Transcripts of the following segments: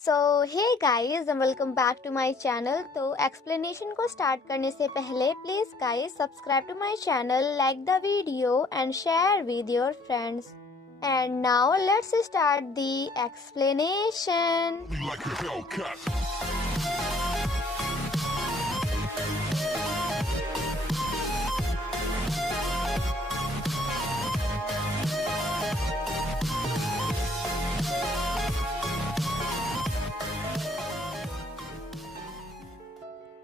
So hey guys welcome back to my channel. तो explanation को start करने से पहले please guys subscribe to my channel, like the video and share with your friends. And now let's start the explanation.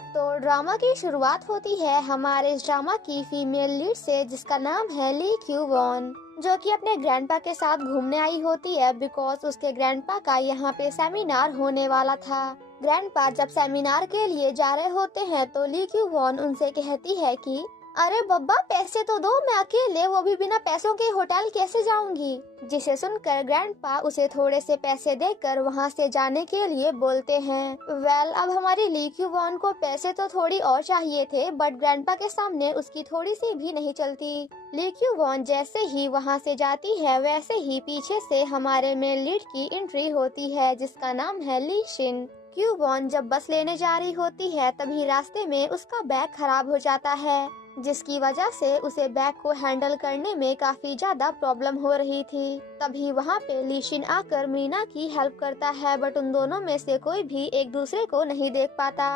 तो drama की शुरुआत होती है हमारे इस ड्रामा की फीमेल लीड से, जिसका नाम है ली क्यू वॉन, जो कि अपने ग्रैंडपा के साथ घूमने आई होती है बिकॉज उसके ग्रैंडपा का यहाँ पे सेमिनार होने वाला था। ग्रैंडपा जब सेमिनार के लिए जा रहे होते हैं तो ली क्यू वॉन उनसे कहती है कि अरे बब्बा पैसे तो दो, मैं अकेले वो भी बिना पैसों के होटल कैसे जाऊंगी। जिसे सुनकर ग्रैंडपा उसे थोड़े से पैसे देकर वहां से जाने के लिए बोलते हैं। अब हमारी ली क्यू वॉन को पैसे तो थोड़ी और चाहिए थे, बट ग्रैंडपा के सामने उसकी थोड़ी सी भी नहीं चलती। ली क्यू वॉन जैसे ही वहां से जाती है वैसे ही पीछे से हमारे मेन लीड की एंट्री होती है, जिसका नाम है ली शिन। क्यू वॉन जब बस लेने जा रही होती है तभी रास्ते में उसका बैग खराब हो जाता है, जिसकी वजह से उसे बैग को हैंडल करने में काफी ज्यादा प्रॉब्लम हो रही थी। तभी वहाँ पे ली शिन आकर मीना की हेल्प करता है, बट उन दोनों में से कोई भी एक दूसरे को नहीं देख पाता।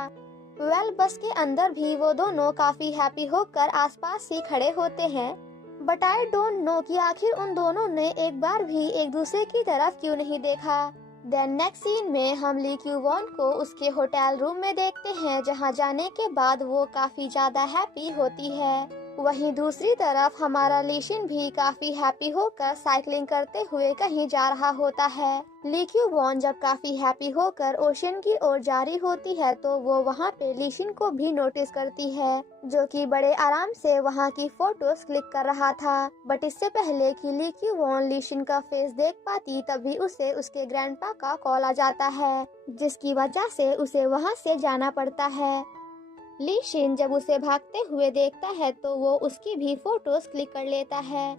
बस के अंदर भी वो दोनों काफी हैप्पी होकर आसपास ही खड़े होते हैं, बट आई डोंट नो कि आखिर उन दोनों ने एक बार भी एक दूसरे की तरफ क्यों नहीं देखा। देन नेक्स्ट सीन में हम ली क्यू वॉन को उसके होटल रूम में देखते हैं, जहां जाने के बाद वो काफी ज्यादा हैप्पी होती है। वहीं दूसरी तरफ हमारा ली शिन भी काफी हैप्पी होकर साइकिलिंग करते हुए कहीं जा रहा होता है। ली क्यू वॉन जब काफी हैप्पी होकर ओशन की ओर जा रही होती है तो वो वहाँ पे ली शिन को भी नोटिस करती है, जो कि बड़े आराम से वहाँ की फोटोज क्लिक कर रहा था। बट इससे पहले कि ली क्यू वॉन ली शिन का फेस देख पाती तभी उसे उसके ग्रैंडपा का कॉल आ जाता है, जिसकी वजह से उसे वहाँ से जाना पड़ता है। ली शिन जब उसे भागते हुए देखता है तो वो उसकी भी फोटोज क्लिक कर लेता है।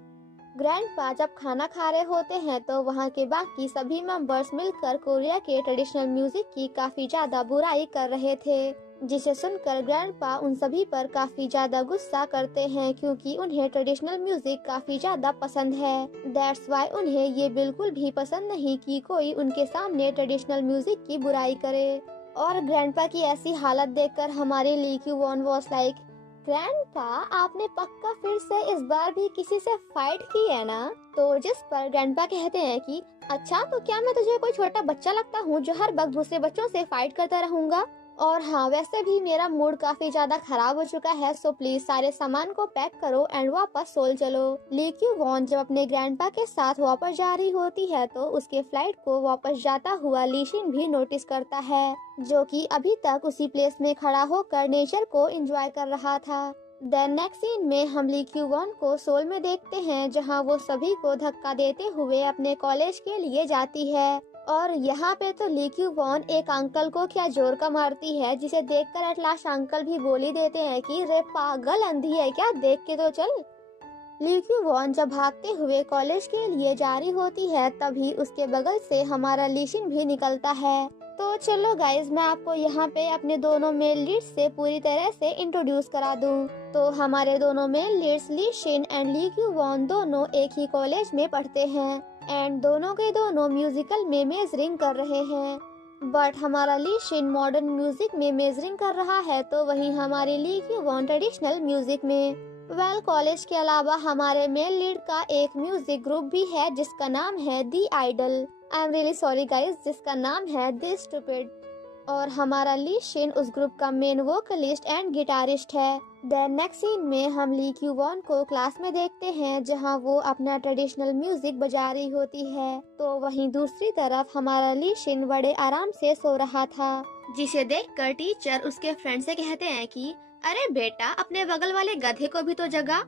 ग्रैंडपा जब खाना खा रहे होते हैं तो वहाँ के बाकी सभी मेंबर्स मिलकर कोरिया के ट्रेडिशनल म्यूजिक की काफी ज्यादा बुराई कर रहे थे, जिसे सुनकर ग्रैंडपा उन सभी पर काफी ज्यादा गुस्सा करते हैं, क्योंकि उन्हें ट्रेडिशनल म्यूजिक काफी ज्यादा पसंद है। दैट्स वाई उन्हें ये बिल्कुल भी पसंद नहीं कि कोई उनके सामने ट्रेडिशनल म्यूजिक की बुराई करे। और ग्रैंडपा की ऐसी हालत देखकर हमारी Lee Kyu Won was like, grandpa आपने पक्का फिर से इस बार भी किसी से फाइट की है ना। तो जिस पर ग्रैंडपा कहते हैं कि अच्छा तो क्या मैं तुझे कोई छोटा बच्चा लगता हूँ जो हर वक्त दूसरे बच्चों से फाइट करता रहूंगा। और हाँ, वैसे भी मेरा मूड काफी ज्यादा खराब हो चुका है, सो प्लीज सारे सामान को पैक करो एंड वापस सोल चलो। ली क्यू वॉन जब अपने ग्रैंडपा के साथ वापस जा रही होती है तो उसके फ्लाइट को वापस जाता हुआ ली शिन भी नोटिस करता है, जो कि अभी तक उसी प्लेस में खड़ा होकर नेचर को एंजॉय कर रहा था। देन नेक्स्ट सीन में हम ली क्यू वॉन को सोल में देखते हैं, जहाँ वो सभी को धक्का देते हुए अपने कॉलेज के लिए जाती है। और यहाँ पे तो ली क्यू वॉन एक अंकल को क्या जोर का मारती है, जिसे देखकर एट लास्ट अंकल भी बोल ही देते हैं कि रे पागल अंधी है क्या, देख के तो चल। ली क्यू वॉन जब भागते हुए कॉलेज के लिए जा रही होती है तभी उसके बगल से हमारा ली शिन भी निकलता है। तो चलो गाइज, मैं आपको यहाँ पे अपने दोनों मेल लीड से पूरी तरह से इंट्रोड्यूस करा दूँ। तो हमारे दोनों male leads Lee Shin and Lee Kyu Won दोनों एक ही कॉलेज में पढ़ते हैं एंड दोनों के दोनों म्यूजिकल में मेजरिंग कर रहे हैं। बट हमारा ली शिन मॉडर्न म्यूजिक में मेजरिंग कर रहा है, तो वहीं हमारी Lee Kyu von traditional music में। कॉलेज के अलावा हमारे मेल लीड का एक म्यूजिक ग्रुप भी है जिसका नाम है the idol, I am really sorry guys, जिसका नाम है दी स्टूपिड। और हमारा ली शिन उस ग्रुप का मेन वोकलिस्ट एंड गिटारिस्ट है। देन नेक्स्ट सीन में हम ली क्यू वॉन को क्लास में देखते हैं, जहां वो अपना ट्रेडिशनल म्यूजिक बजा रही होती है। तो वहीं दूसरी तरफ हमारा ली शिन बड़े आराम से सो रहा था, जिसे देखकर टीचर उसके फ्रेंड से कहते हैं कि अरे बेटा अपने बगल वाले गधे को भी तो जगा।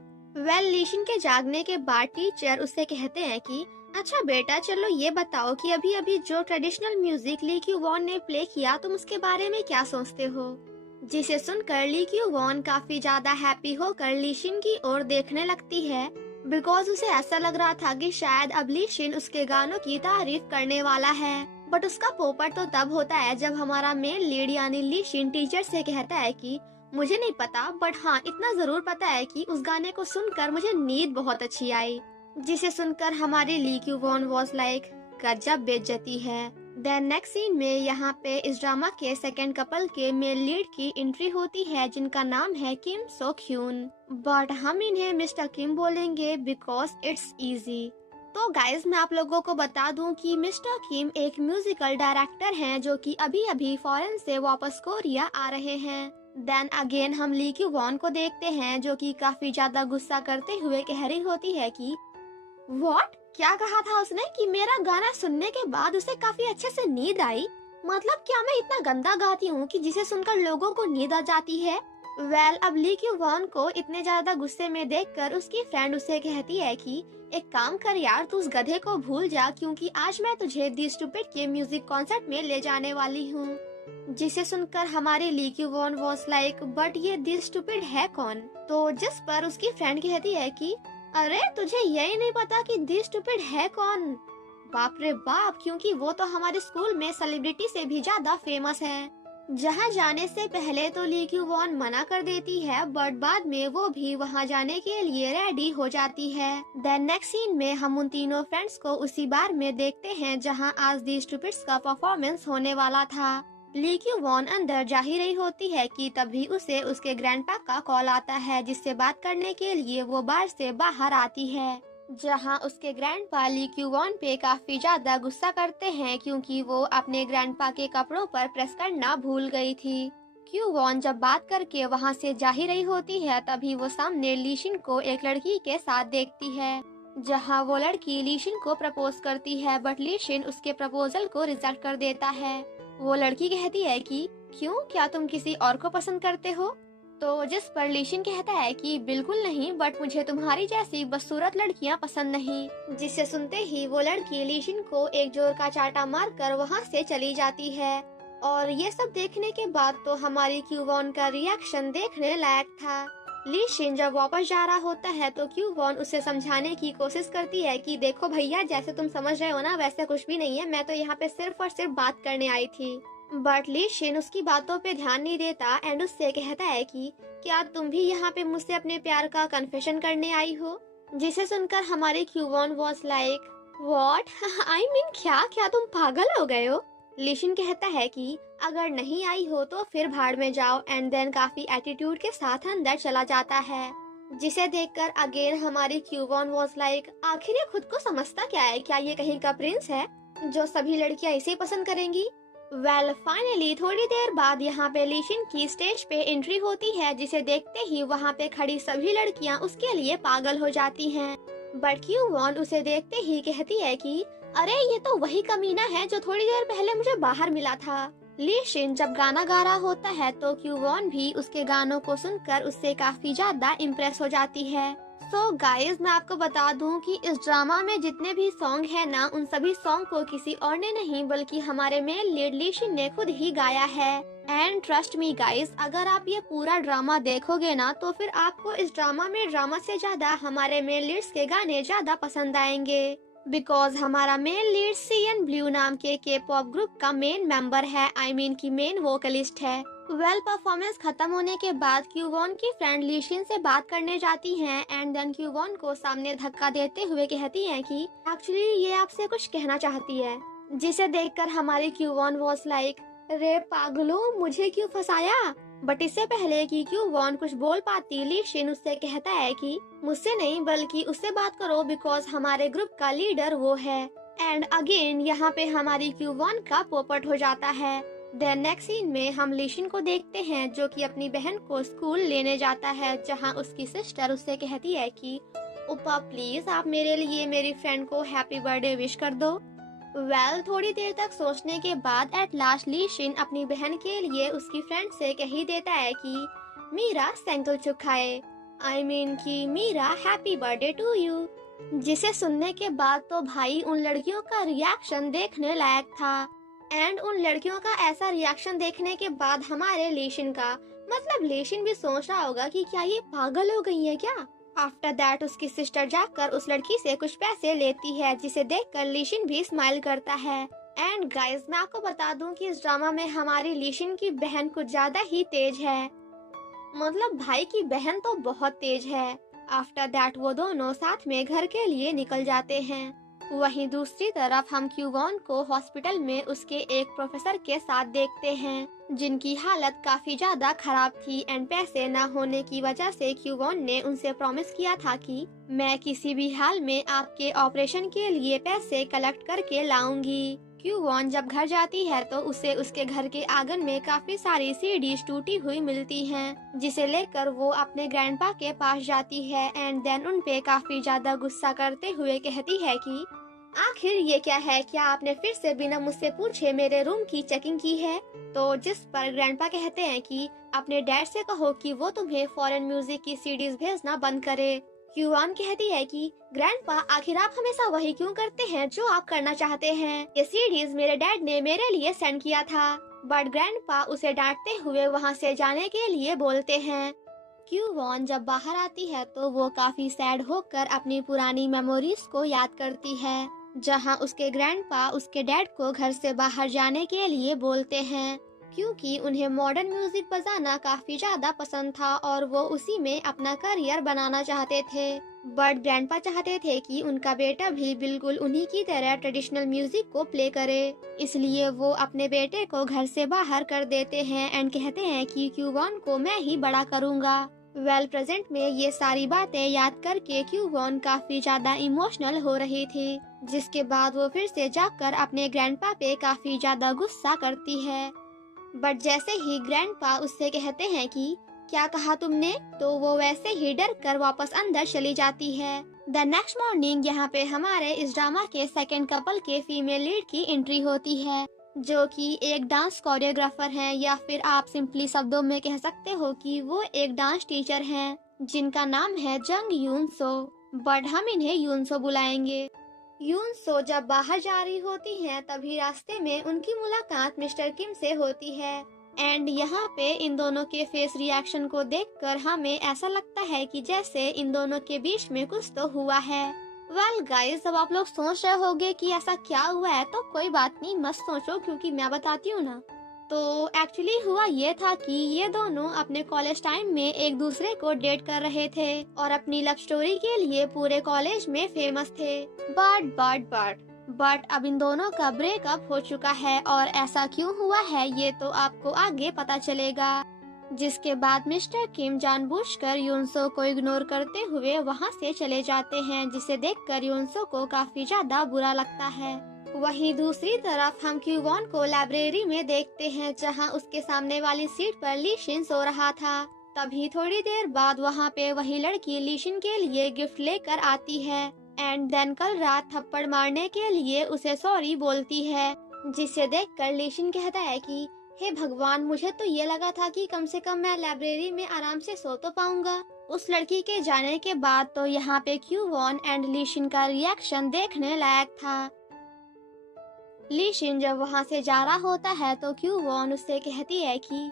ली शिन के जागने के बाद टीचर उससे कहते हैं कि अच्छा बेटा चलो ये बताओ कि अभी अभी जो ट्रेडिशनल म्यूजिक ली क्यू वॉन ने प्ले किया तुम उसके बारे में क्या सोचते हो। जिसे सुनकर ली क्यू वॉन काफी ज्यादा हैप्पी होकर ली शिन की ओर देखने लगती है, बिकॉज उसे ऐसा लग रहा था कि शायद अब ली शिन उसके गानों की तारीफ करने वाला है। बट उसका पोपट तो तब होता है जब हमारा मेन लीड यानी लीशिन टीचर से कहता है कि मुझे नहीं पता बट हाँ इतना जरूर पता है कि उस गाने को सुनकर मुझे नींद बहुत अच्छी आई, जिसे सुनकर हमारी Lee Kyu Won was like गजब बेइज्जती है। देन नेक्स्ट सीन में यहाँ पे इस ड्रामा के सेकंड कपल के मेल लीड की एंट्री होती है जिनका नाम है किम सो ह्यून, बट हम इन्हें मिस्टर किम बोलेंगे बिकॉज इट्स इजी। तो गाइज मैं आप लोगों को बता दूं कि मिस्टर किम एक म्यूजिकल डायरेक्टर हैं जो कि अभी अभी फॉरेन से वापस कोरिया आ रहे हैं। देन अगेन हम ली क्यू वॉन को देखते हैं जो कि काफी ज्यादा गुस्सा करते हुए कह रही होती है कि व्हाट, क्या कहा था उसने कि मेरा गाना सुनने के बाद उसे काफी अच्छे से नींद आई? मतलब क्या मैं इतना गंदा गाती हूँ कि जिसे सुनकर लोगों को नींद आ जाती है? अब ली क्यू वॉन को इतने ज्यादा गुस्से में देखकर उसकी फ्रेंड उसे कहती है कि एक काम कर यार, तू उस गधे को भूल जा क्योंकि आज मैं तुझे दी स्टूपिड के म्यूजिक कॉन्सर्ट में ले जाने वाली हूँ। जिसे सुनकर हमारी Lee Kyu Won was like but ये दी स्टूपिड है कौन? तो जिस पर उसकी फ्रेंड कहती है कि अरे तुझे यही नहीं पता कि दी स्टूपिड है कौन? बाप रे बाप, क्योंकि वो तो हमारे स्कूल में सेलिब्रिटी से भी ज्यादा फेमस है। जहाँ जाने से पहले तो ली क्यू वॉन मना कर देती है बट बाद में वो भी वहाँ जाने के लिए रेडी हो जाती है। देन नेक्स्ट सीन में हम उन तीनों फ्रेंड्स को उसी बार में देखते हैं जहाँ आज दी स्टूपिड्स का परफॉर्मेंस होने वाला था। ली क्यू वॉन अंदर जा ही रही होती है कि तभी उसे उसके ग्रैंडपा का कॉल आता है जिससे बात करने के लिए वो बार से बाहर आती है, जहां उसके ग्रैंडपा ली क्यू वॉन पे काफी ज्यादा गुस्सा करते हैं क्योंकि वो अपने ग्रैंडपा के कपड़ों पर प्रेस करना भूल गई थी। क्यू वॉन जब बात करके वहां से जा ही रही होती है तभी वो सामने लीशिन को एक लड़की के साथ देखती है, जहां वो लड़की लीशिन को प्रपोज करती है बट लीशिन उसके प्रपोजल को रिजेक्ट कर देता है। वो लड़की कहती है कि क्यों, क्या तुम किसी और को पसंद करते हो? तो जिस पर लीशिन कहता है कि बिल्कुल नहीं, बट मुझे तुम्हारी जैसी बदसूरत लड़कियां पसंद नहीं। जिसे सुनते ही वो लड़की लीशिन को एक जोर का चाटा मारकर वहां से चली जाती है। और ये सब देखने के बाद तो हमारी क्यू वॉन का रिएक्शन देखने लायक था। लीशिन जब वापस जा रहा होता है तो क्यू वॉन उसे समझाने की कोशिश करती है कि देखो भैया, जैसे तुम समझ रहे हो ना वैसे कुछ भी नहीं है, मैं तो यहाँ पे सिर्फ और सिर्फ बात करने आई थी। बट लीशिन उसकी बातों पे ध्यान नहीं देता एंड उससे कहता है कि क्या तुम भी यहाँ पे मुझसे अपने प्यार का कन्फेशन करने आई हो? जिसे सुनकर हमारी Kyu Won was like what, I mean क्या तुम पागल हो गए हो? लीशिन कहता है कि अगर नहीं आई हो तो फिर भाड़ में जाओ एंड देन काफी एटीट्यूड के साथ अंदर चला जाता है। जिसे देखकर अगेन हमारी क्यू वॉन वॉज लाइक आखिर ये खुद को समझता क्या है? क्या ये कहीं का प्रिंस है जो सभी लड़कियां इसे पसंद करेंगी? फाइनली थोड़ी देर बाद यहाँ पे लीशिन की स्टेज पे एंट्री होती है जिसे देखते ही वहाँ पे खड़ी सभी लड़कियाँ उसके लिए पागल हो जाती हैं। बट क्यू वॉन उसे देखते ही कहती है कि अरे ये तो वही कमीना है जो थोड़ी देर पहले मुझे बाहर मिला था। लीशिन जब गाना गा रहा होता है तो क्यू वॉन भी उसके गानों को सुनकर उससे काफी ज्यादा इम्प्रेस हो जाती है। सो गाइज मैं आपको बता दूं कि इस ड्रामा में जितने भी सॉन्ग है ना, उन सभी सॉन्ग को किसी और ने नहीं बल्कि हमारे मेन लीड लीशिन ने खुद ही गाया है। एंड ट्रस्ट मी गाइज, अगर आप ये पूरा ड्रामा देखोगे ना तो फिर आपको इस ड्रामा में ड्रामा से ज्यादा हमारे मेन लीड्स के गाने ज्यादा पसंद आएंगे। बिकॉज हमारा मेन लीड CNBLUE नाम के पॉप ग्रुप का मेन मेंबर है, आई मीन की मेन वोकलिस्ट है। परफॉर्मेंस खत्म होने के बाद क्यू वॉन की फ्रेंड लीशिन से बात करने जाती हैं एंड देन क्यू वॉन को सामने धक्का देते हुए कहती हैं कि एक्चुअली ये आपसे कुछ कहना चाहती है। जिसे देखकर हमारी क्यू वॉन वॉज लाइक रे पागलो, मुझे क्यों फंसाया? बट इससे पहले कि क्यू वॉन कुछ बोल पाती, लीशिन उससे कहता है कि मुझसे नहीं बल्कि उससे बात करो बिकॉज हमारे ग्रुप का लीडर वो है। एंड अगेन यहाँ पे हमारी क्यू वॉन का पोपट हो जाता है। देन नेक्स्ट सीन में हम लीशिन को देखते हैं जो कि अपनी बहन को स्कूल लेने जाता है, जहाँ उसकी सिस्टर उससे कहती है कि उपा प्लीज आप मेरे लिए मेरी फ्रेंड को हैप्पी बर्थडे विश कर दो। थोड़ी देर तक सोचने के बाद एट लास्ट लीशिन अपनी बहन के लिए उसकी फ्रेंड से कह ही देता है कि मीरा सैंकल चुखाए, आई मीन की मीरा हैप्पी बर्थडे टू यू। जिसे सुनने के बाद तो भाई उन लड़कियों का रिएक्शन देखने लायक था। एंड उन लड़कियों का ऐसा रिएक्शन देखने के बाद हमारे लीशिन का मतलब लीशिन भी सोच रहा होगा कि क्या ये पागल हो गई है क्या। आफ्टर दैट उसकी सिस्टर जाकर उस लड़की से कुछ पैसे लेती है जिसे देखकर लीशिन भी स्माइल करता है। एंड गाइस, मैं आपको बता दूं कि इस ड्रामा में हमारी लीशिन की बहन कुछ ज्यादा ही तेज है। मतलब भाई की बहन तो बहुत तेज है। आफ्टर दैट वो दोनों साथ में घर के लिए निकल जाते हैं। वहीं दूसरी तरफ हम क्यूवॉन को हॉस्पिटल में उसके एक प्रोफेसर के साथ देखते हैं, जिनकी हालत काफी ज्यादा खराब थी एंड पैसे न होने की वजह से क्यूवॉन ने उनसे प्रॉमिस किया था कि मैं किसी भी हाल में आपके ऑपरेशन के लिए पैसे कलेक्ट करके लाऊंगी। क्यूवॉन जब घर जाती है तो उसे उसके घर के आंगन में काफी सारी सीढ़ीज टूटी हुई मिलती हैं, जिसे लेकर वो अपने ग्रैंडपा के पास जाती है एंड देन उन पे काफी ज्यादा गुस्सा करते हुए कहती है कि आखिर ये क्या है, क्या आपने फिर से बिना मुझसे पूछे मेरे रूम की चेकिंग की है? तो जिस पर ग्रैंडपा कहते हैं कि अपने डैड से कहो कि वो तुम्हें फॉरेन म्यूजिक की सीडीज भेजना बंद करे। क्यूआन कहती है कि ग्रैंडपा, आखिर आप हमेशा वही क्यों करते हैं जो आप करना चाहते हैं? ये सीडीज मेरे डैड ने मेरे लिए सेंड किया था। बट ग्रैंडपा उसे डांटते हुए वहाँ से जाने के लिए बोलते हैं। क्यूवॉन जब बाहर आती है तो वो काफी सैड होकर अपनी पुरानी मेमोरीज को याद करती है, जहां उसके ग्रैंडपा उसके डैड को घर से बाहर जाने के लिए बोलते हैं, क्योंकि उन्हें मॉडर्न म्यूजिक बजाना काफी ज्यादा पसंद था और वो उसी में अपना करियर बनाना चाहते थे। बट ग्रैंडपा चाहते थे कि उनका बेटा भी बिल्कुल उन्हीं की तरह ट्रेडिशनल म्यूजिक को प्ले करे, इसलिए वो अपने बेटे को घर से बाहर कर देते हैं एंड कहते हैं कि क्यूवॉन को मैं ही बड़ा करूंगा। प्रेजेंट में ये सारी बातें याद करके क्यूवॉन काफी ज्यादा इमोशनल हो रही थी, जिसके बाद वो फिर से जाकर अपने ग्रैंडपा पे काफी ज्यादा गुस्सा करती है। बट जैसे ही ग्रैंडपा उससे कहते हैं कि क्या कहा तुमने, तो वो वैसे ही डर कर वापस अंदर चली जाती है। द नेक्स्ट मॉर्निंग यहाँ पे हमारे इस ड्रामा के सेकंड कपल के फीमेल लीड की एंट्री होती है, जो कि एक डांस कोरियोग्राफर हैं, या फिर आप सिंपली शब्दों में कह सकते हो कि वो एक डांस टीचर हैं, जिनका नाम है जंग यून सो, बट हम इन्हें यूनसो बुलाएंगे। यूनसो जब बाहर जा रही होती हैं, तभी रास्ते में उनकी मुलाकात मिस्टर किम से होती है एंड यहाँ पे इन दोनों के फेस रिएक्शन को देखकर हमें ऐसा लगता है कि जैसे इन दोनों के बीच में कुछ तो हुआ है। वेल गाइस, अब आप लोग सोच रहे होंगे कि ऐसा क्या हुआ है, तो कोई बात नहीं, मत सोचो क्योंकि मैं बताती हूँ ना। तो एक्चुअली हुआ ये था कि ये दोनों अपने कॉलेज टाइम में एक दूसरे को डेट कर रहे थे और अपनी लव स्टोरी के लिए पूरे कॉलेज में फेमस थे। बट अब इन दोनों का ब्रेकअप हो चुका है और ऐसा क्यों हुआ है ये तो आपको आगे पता चलेगा। जिसके बाद मिस्टर किम जानबूझकर यूनसो को इग्नोर करते हुए वहां से चले जाते हैं, जिसे देखकर यूनसो को काफी ज्यादा बुरा लगता है। वहीं दूसरी तरफ हम क्यूवॉन को लाइब्रेरी में देखते हैं, जहां उसके सामने वाली सीट पर लीशिन सो रहा था। तभी थोड़ी देर बाद वहां पे वही लड़की लीशिन के लिए गिफ्ट लेकर आती है एंड देन कल रात थप्पड़ मारने के लिए उसे सॉरी बोलती है, जिसे देखकर लीशिन कहता है कि हे भगवान, मुझे तो ये लगा था कि कम से कम मैं लाइब्रेरी में आराम से सो तो पाऊंगा। उस लड़की के जाने के बाद तो यहाँ पे क्यूवॉन एंड लीशिन का रिएक्शन देखने लायक था। लीशिन जब वहाँ से जा रहा होता है तो क्यूवॉन उससे कहती है कि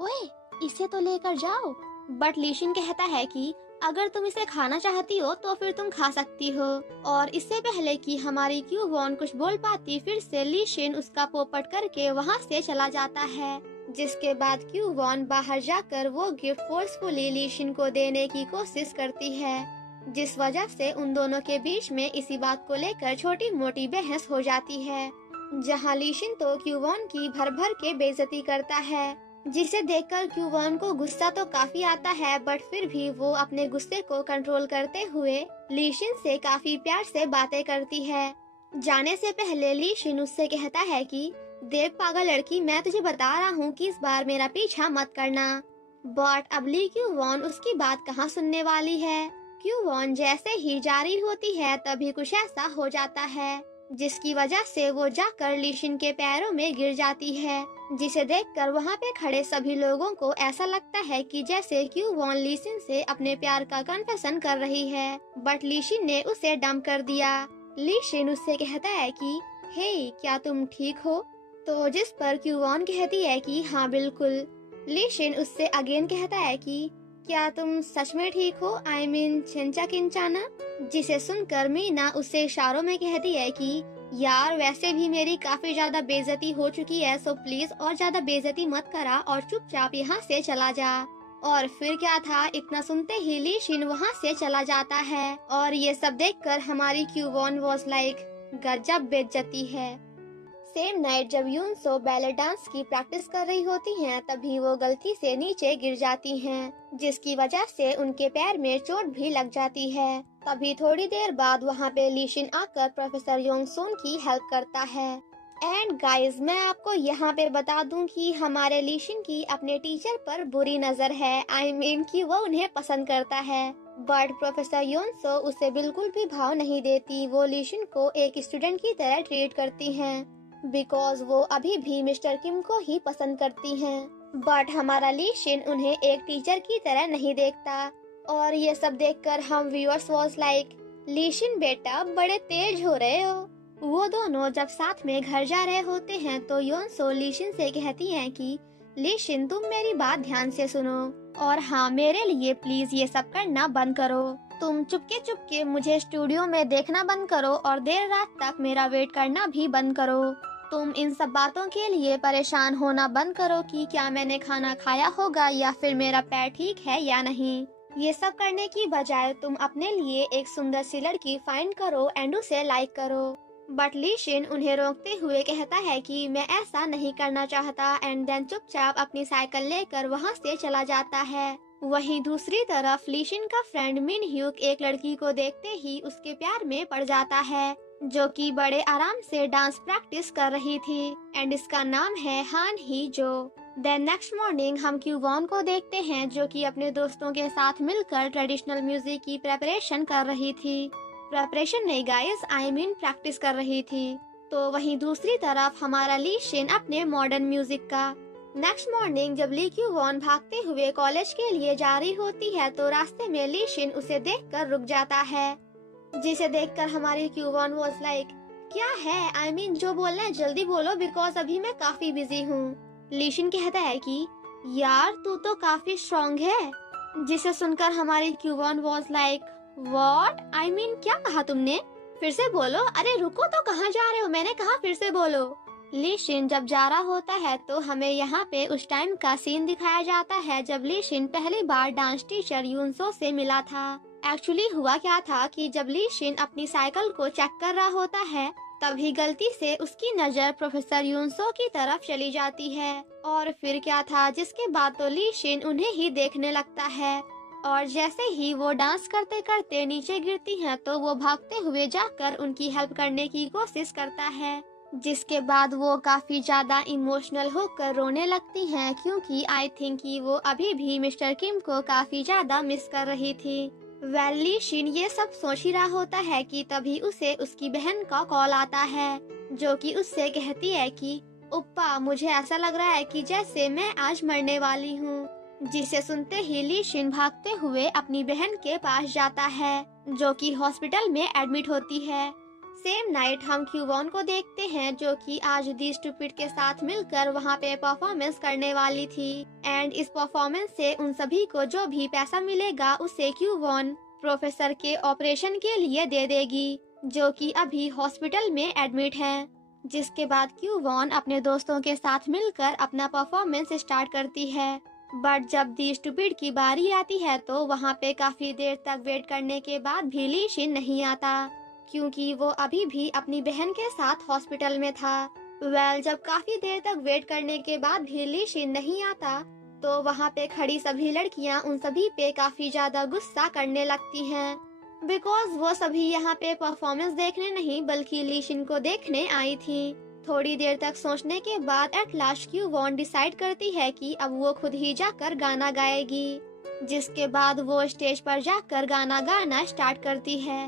ओए, इसे तो लेकर जाओ। बट लीशिन कहता है कि अगर तुम इसे खाना चाहती हो तो फिर तुम खा सकती हो। और इससे पहले कि हमारी क्यूवॉन कुछ बोल पाती, फिर से लीशिन उसका पोपट करके वहाँ से चला जाता है। जिसके बाद क्यूवॉन बाहर जाकर वो गिफ्ट फोर्सफुली लीशिन को देने की कोशिश करती है, जिस वजह से उन दोनों के बीच में इसी बात को लेकर छोटी मोटी बहस हो जाती है, जहाँ लीशिन तो क्यूवॉन की भर भर के बेइज्जती करता है, जिसे देखकर क्यूवॉन को गुस्सा तो काफी आता है, बट फिर भी वो अपने गुस्से को कंट्रोल करते हुए लीशिन से काफी प्यार से बातें करती है। जाने से पहले लीशिन उससे कहता है कि देख पागल लड़की, मैं तुझे बता रहा हूँ कि इस बार मेरा पीछा मत करना। बट अब क्यूवॉन उसकी बात कहाँ सुनने वाली है। क्यूवॉन जैसे ही जा रही होती है तभी कुछ ऐसा हो जाता है, जिसकी वजह से वो जाकर लीशिन के पैरों में गिर जाती है, जिसे देखकर वहाँ पे खड़े सभी लोगों को ऐसा लगता है कि जैसे क्यूवॉन लीशिन से अपने प्यार का कन्फेशन कर रही है, बट लीशिन ने उसे डंप कर दिया। लीशिन उससे कहता है कि हे, क्या तुम ठीक हो? तो जिस पर क्यूवॉन कहती है कि हाँ बिल्कुल। लीशिन उससे अगेन कहता है कि क्या तुम सच में ठीक हो, आई मीन छिंचा किंचाना? जिसे सुनकर मीना उससे इशारों में कहती है कि यार वैसे भी मेरी काफी ज्यादा बेइज्जती हो चुकी है, सो प्लीज और ज्यादा बेइज्जती मत करा और चुपचाप यहाँ से चला जा। और फिर क्या था, इतना सुनते ही ली शिन वहाँ से चला जाता है और ये सब देखकर हमारी क्यूवॉन वॉज लाइक गजब बेइज्जती है। सेम नाइट जब यून सो बैले डांस की प्रैक्टिस कर रही होती हैं, तभी वो गलती से नीचे गिर जाती हैं, जिसकी वजह से उनके पैर में चोट भी लग जाती है। तभी थोड़ी देर बाद वहाँ पे लीशिन आकर प्रोफेसर योंग सुन की हेल्प करता है। एंड गाइस, मैं आपको यहाँ पे बता दूं कि हमारे लीशिन की अपने टीचर पर बुरी नजर है। I mean कि वो उन्हें पसंद करता है, बट प्रोफेसर योनसो उसे बिल्कुल भी भाव नहीं देती। वो लीशिन को एक स्टूडेंट की तरह ट्रीट करती हैं, बिकॉज वो अभी भी मिस्टर किम को ही पसंद करती हैं। बट हमारा लीशिन उन्हें एक टीचर की तरह नहीं देखता। और ये सब देखकर हम व्यूअर्स वॉज लाइक, लीशिन बेटा बड़े तेज हो रहे हो। वो दोनों जब साथ में घर जा रहे होते हैं तो योनसो लीशिन से कहती हैं कि लीशिन तुम मेरी बात ध्यान से सुनो, और हाँ मेरे लिए प्लीज ये सब करना बंद करो। तुम चुपके चुपके मुझे स्टूडियो में देखना बंद करो और देर रात तक मेरा वेट करना भी बंद करो। तुम इन सब बातों के लिए परेशान होना बंद करो कि क्या मैंने खाना खाया होगा या फिर मेरा पैर ठीक है या नहीं। ये सब करने की बजाय तुम अपने लिए एक सुंदर सी लड़की फाइंड करो एंड उसे लाइक करो। बट लीशिन उन्हें रोकते हुए कहता है कि मैं ऐसा नहीं करना चाहता, एंड देन चुपचाप अपनी साइकिल लेकर वहाँ से चला जाता है। वहीं दूसरी तरफ लीशिन का फ्रेंड मिन ह्यूक एक लड़की को देखते ही उसके प्यार में पड़ जाता है, जो कि बड़े आराम से डांस प्रैक्टिस कर रही थी, एंड इसका नाम है हान ही जो। देन नेक्स्ट मॉर्निंग हम क्यूवॉन को देखते हैं, जो कि अपने दोस्तों के साथ मिलकर ट्रेडिशनल म्यूजिक की प्रेपरेशन कर रही थी। प्रेपरेशन नहीं गाइस, I mean प्रैक्टिस कर रही थी। तो वहीं दूसरी तरफ हमारा ली शिन अपने मॉडर्न म्यूजिक का। नेक्स्ट मॉर्निंग जब ली क्यूवॉन भागते हुए कॉलेज के लिए जा रही होती है तो रास्ते में ली शिन उसे देखकर रुक जाता है, जिसे देखकर हमारी क्यूवॉन वॉज लाइक, क्या है, I mean जो बोलना है जल्दी बोलो बिकॉज अभी मैं काफी बिजी हूँ। ली शिन कहता है कि यार तू तो काफी स्ट्रॉन्ग है, जिसे सुनकर हमारी Kyuwon was like, what, I mean क्या कहा तुमने, फिर से बोलो। अरे रुको तो कहाँ जा रहे हो, मैंने कहा फिर से बोलो। ली शिन जब जा रहा होता है तो हमें यहाँ पे उस टाइम का सीन दिखाया जाता है जब ली शिन पहली बार डांस टीचर यूनसो से मिला था। एक्चुअली हुआ क्या था कि जब ली शिन अपनी साइकिल को चेक कर रहा होता है तभी गलती से उसकी नजर प्रोफेसर यूनसो की तरफ चली जाती है, और फिर क्या था, जिसके बाद तो ली शिन उन्हें ही देखने लगता है, और जैसे ही वो डांस करते करते नीचे गिरती हैं तो वो भागते हुए जाकर उनकी हेल्प करने की कोशिश करता है, जिसके बाद वो काफी ज्यादा इमोशनल होकर रोने लगती हैं, क्योंकि आई थिंक कि वो अभी भी मिस्टर किम को काफी ज्यादा मिस कर रही थी। ली शिन ये सब सोच ही रहा होता है कि तभी उसे उसकी बहन का कॉल आता है, जो कि उससे कहती है कि उप्पा मुझे ऐसा लग रहा है कि जैसे मैं आज मरने वाली हूँ, जिसे सुनते ही ली शिन भागते हुए अपनी बहन के पास जाता है, जो कि हॉस्पिटल में एडमिट होती है। सेम नाइट हम क्यूवॉन को देखते हैं, जो कि आज दी स्टूपिड के साथ मिलकर वहाँ पे परफॉर्मेंस करने वाली थी, एंड इस परफॉर्मेंस से उन सभी को जो भी पैसा मिलेगा उसे क्यूवॉन प्रोफेसर के ऑपरेशन के लिए दे देगी, जो कि अभी हॉस्पिटल में एडमिट है। जिसके बाद क्यूवॉन अपने दोस्तों के साथ मिलकर अपना परफॉर्मेंस स्टार्ट करती है, बट जब दी स्टूपिड की बारी आती है तो वहाँ पे काफी देर तक वेट करने के बाद भी ली शिन नहीं आता, क्योंकि वो अभी भी अपनी बहन के साथ हॉस्पिटल में था। जब काफी देर तक वेट करने के बाद भी ली शिन नहीं आता तो वहाँ पे खड़ी सभी लड़कियाँ उन सभी पे काफी ज्यादा गुस्सा करने लगती हैं, बिकॉज वो सभी यहाँ पे परफॉर्मेंस देखने नहीं बल्कि ली शिन को देखने आई थी। थोड़ी देर तक सोचने के बाद एट लास्ट क्यूवॉन डिसाइड करती है कि अब वो खुद ही जाकर गाना गाएगी, जिसके बाद वो स्टेज पर जाकर गाना गाना स्टार्ट करती है।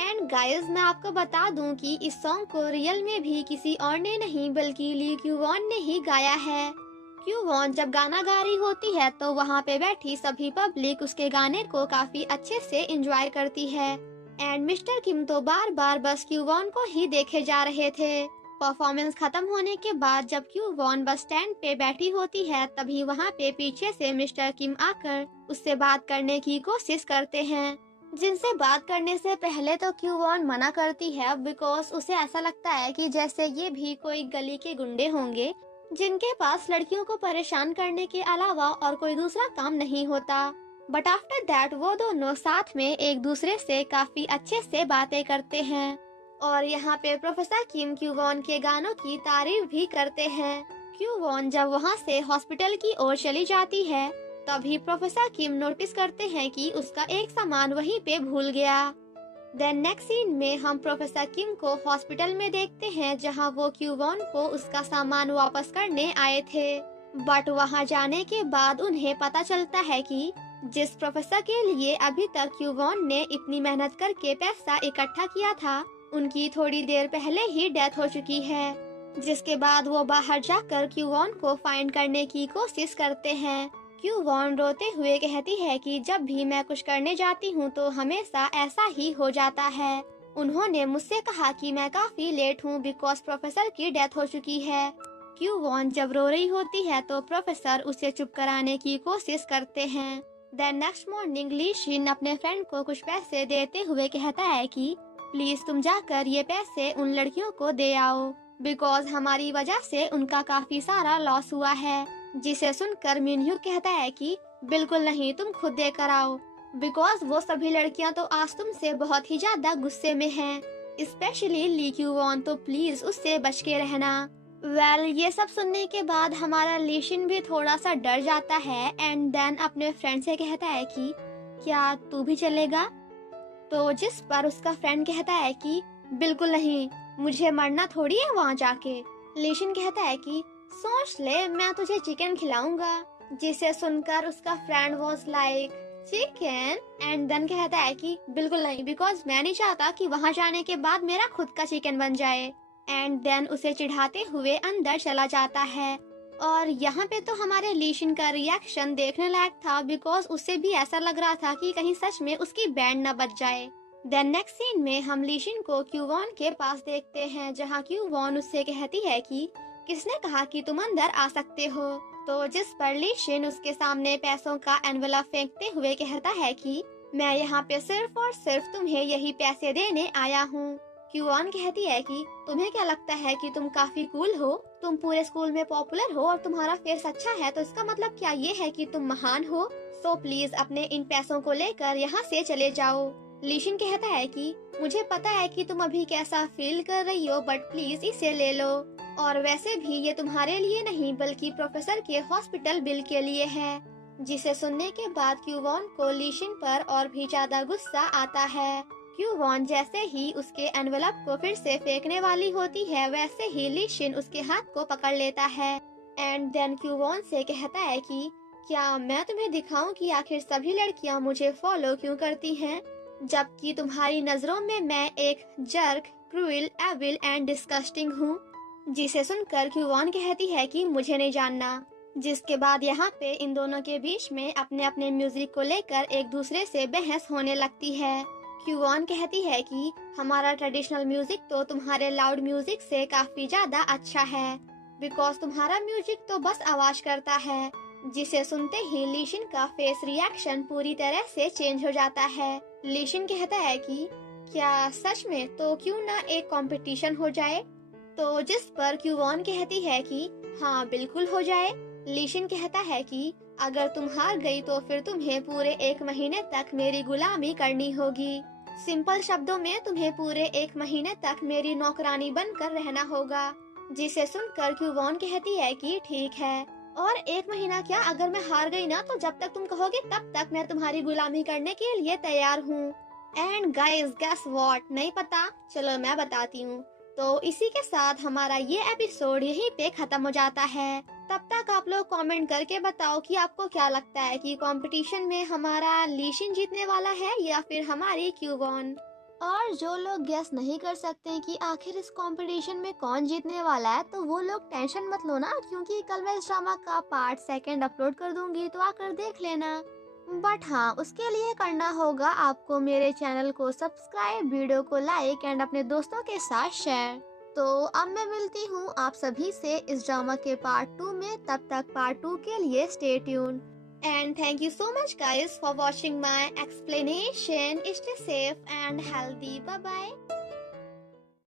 एंड गाइस, मैं आपको बता दूं कि इस सॉन्ग को रियल में भी किसी और ने नहीं बल्कि ली क्यूवॉन ने ही गाया है। क्यूवॉन जब गाना गा रही होती है तो वहाँ पे बैठी सभी पब्लिक उसके गाने को काफी अच्छे से एंजॉय करती है, एंड मिस्टर किम तो बार बार बस क्यूवॉन को ही देखे जा रहे थे। परफॉर्मेंस खत्म होने के बाद जब क्यूवॉन बस स्टैंड पे बैठी होती है तभी वहाँ पे पीछे से मिस्टर किम आकर उससे बात करने की कोशिश करते हैं, जिनसे बात करने से पहले तो क्यूवॉन मना करती है बिकॉज उसे ऐसा लगता है कि जैसे ये भी कोई गली के गुंडे होंगे जिनके पास लड़कियों को परेशान करने के अलावा और कोई दूसरा काम नहीं होता। बट आफ्टर दैट वो दोनों साथ में एक दूसरे से काफी अच्छे से बातें करते हैं और यहाँ पे प्रोफेसर किम क्यूवॉन के गानों की तारीफ भी करते हैं। क्यूवॉन जब वहाँ से हॉस्पिटल की ओर चली जाती है तभी प्रोफेसर किम नोटिस करते हैं कि उसका एक सामान वहीं पे भूल गया। देन नेक्स्ट सीन में हम प्रोफेसर किम को हॉस्पिटल में देखते हैं जहां वो क्यूवॉन को उसका सामान वापस करने आए थे। बट वहां जाने के बाद उन्हें पता चलता है कि जिस प्रोफेसर के लिए अभी तक क्यूवॉन ने इतनी मेहनत करके पैसा इकट्ठा किया था उनकी थोड़ी देर पहले ही डेथ हो चुकी है। जिसके बाद वो बाहर जाकर क्यूवॉन को फाइंड करने की कोशिश करते हैं। क्यूवॉन रोते हुए कहती है कि जब भी मैं कुछ करने जाती हूँ तो हमेशा ऐसा ही हो जाता है। उन्होंने मुझसे कहा कि मैं काफी लेट हूँ बिकॉज प्रोफेसर की डेथ हो चुकी है। क्यूवॉन जब रो रही होती है तो प्रोफेसर उसे चुप कराने की कोशिश करते हैं। देन नेक्स्ट मॉर्निंग ली शिन अपने फ्रेंड को कुछ पैसे देते हुए कहता है कि प्लीज तुम जाकर ये पैसे उन लड़कियों को दे आओ बिकॉज हमारी वजह से उनका काफी सारा लॉस हुआ है। जिसे सुनकर मिनह्यू कहता है कि बिल्कुल नहीं, तुम खुद देकर आओ बिकॉज वो सभी लड़कियां तो आज तुमसे बहुत ही ज्यादा गुस्से में हैं, स्पेशली ली क्यूवॉन, तो प्लीज उससे बच के रहना। ये सब सुनने के बाद हमारा लीशिन भी थोड़ा सा डर जाता है एंड देन अपने फ्रेंड से कहता है कि क्या तू भी चलेगा। तो जिस पर उसका फ्रेंड कहता है कि बिल्कुल नहीं, मुझे मरना थोड़ी है वहाँ जाके। लीशिन कहता है कि सोच ले, मैं तुझे चिकन खिलाऊंगा। जिसे सुनकर उसका friend was like chicken and then कहता है कि बिल्कुल नहीं बिकॉज मैं नहीं चाहता कि वहाँ जाने के बाद मेरा खुद का चिकन बन जाए। एंड देन उसे चिढ़ाते हुए अंदर चला जाता है। और यहाँ पे तो हमारे लीशिन का रिएक्शन देखने लायक था बिकॉज उसे भी ऐसा लग रहा था कि कहीं सच में उसकी बैंड न बच जाए। देन नेक्स्ट सीन में हम लीशिन को क्यूवॉन के पास देखते हैं जहाँ क्यूवॉन उससे कहती है कि किसने कहा कि तुम अंदर आ सकते हो। तो जिस पर लीशिन उसके सामने पैसों का एनवेलप फेंकते हुए कहता है कि मैं यहाँ पे सिर्फ और सिर्फ तुम्हें यही पैसे देने आया हूँ। क्यूवॉन कहती है कि तुम्हें क्या लगता है कि तुम काफी कूल हो, तुम पूरे स्कूल में पॉपुलर हो और तुम्हारा फेस अच्छा है तो इसका मतलब क्या ये है कि तुम महान हो। सो प्लीज अपने इन पैसों को लेकर यहाँ से चले जाओ। लीशिन कहता है कि मुझे पता है कि तुम अभी कैसा फील कर रही हो बट प्लीज इसे ले लो, और वैसे भी ये तुम्हारे लिए नहीं बल्कि प्रोफेसर के हॉस्पिटल बिल के लिए है। जिसे सुनने के बाद क्यूवॉन को लीशिन पर और भी ज्यादा गुस्सा आता है। क्यूवॉन जैसे ही उसके एनवेलप को फिर से फेंकने वाली होती है वैसे ही लीशिन उसके हाथ को पकड़ लेता है एंड देन क्यूवॉन से कहता है कि क्या मैं तुम्हें दिखाऊं कि आखिर सभी लड़कियां मुझे फॉलो क्यों करती हैं, जबकि तुम्हारी नजरों में मैं एक jerk, cruel, evil and disgusting हूँ। जिसे सुनकर क्यूवॉन कहती है कि मुझे नहीं जानना। जिसके बाद यहाँ पे इन दोनों के बीच में अपने अपने म्यूजिक को लेकर एक दूसरे से बहस होने लगती है। क्यूवॉन कहती है कि हमारा ट्रेडिशनल म्यूजिक तो तुम्हारे लाउड म्यूजिक से काफी ज्यादा अच्छा है बिकॉज तुम्हारा म्यूजिक तो बस आवाज करता है। जिसे सुनते ही लीशिन का फेस रिएक्शन पूरी तरह से चेंज हो जाता है। लीशिन कहता है कि क्या सच में, तो क्यों ना एक कंपटीशन हो जाए। तो जिस पर क्यूवॉन कहती है कि हाँ बिल्कुल हो जाए। लीशिन कहता है कि अगर तुम हार गई तो फिर तुम्हें पूरे 1 महीने तक मेरी गुलामी करनी होगी। सिंपल शब्दों में तुम्हें पूरे 1 महीने तक मेरी नौकरानी बनकर रहना होगा। जिसे सुनकर क्यूवॉन कहती है कि ठीक है, और 1 महीना क्या, अगर मैं हार गई ना तो जब तक तुम कहोगे तब तक मैं तुम्हारी गुलामी करने के लिए तैयार हूँ। एंड गाइस गेस व्हाट, नहीं पता, चलो मैं बताती हूँ। तो इसी के साथ हमारा ये एपिसोड यहीं पे खत्म हो जाता है। तब तक आप लोग कमेंट करके बताओ कि आपको क्या लगता है कि कंपटीशन में हमारा लीशिन जीतने वाला है या फिर हमारी क्यूवॉन। और जो लोग गेस नहीं कर सकते कि आखिर इस कंपटीशन में कौन जीतने वाला है तो वो लोग टेंशन मत लो ना, क्योंकि कल मैं इस ड्रामा का पार्ट 2 अपलोड कर दूंगी तो आकर देख लेना। बट हाँ, उसके लिए करना होगा आपको मेरे चैनल को सब्सक्राइब, वीडियो को लाइक एंड अपने दोस्तों के साथ शेयर। तो अब मैं मिलती हूँ आप सभी से इस ड्रामा के पार्ट 2 में, तब तक पार्ट 2 के लिए stay tune. And thank you so much guys for watching my explanation. Stay safe and healthy. Bye bye.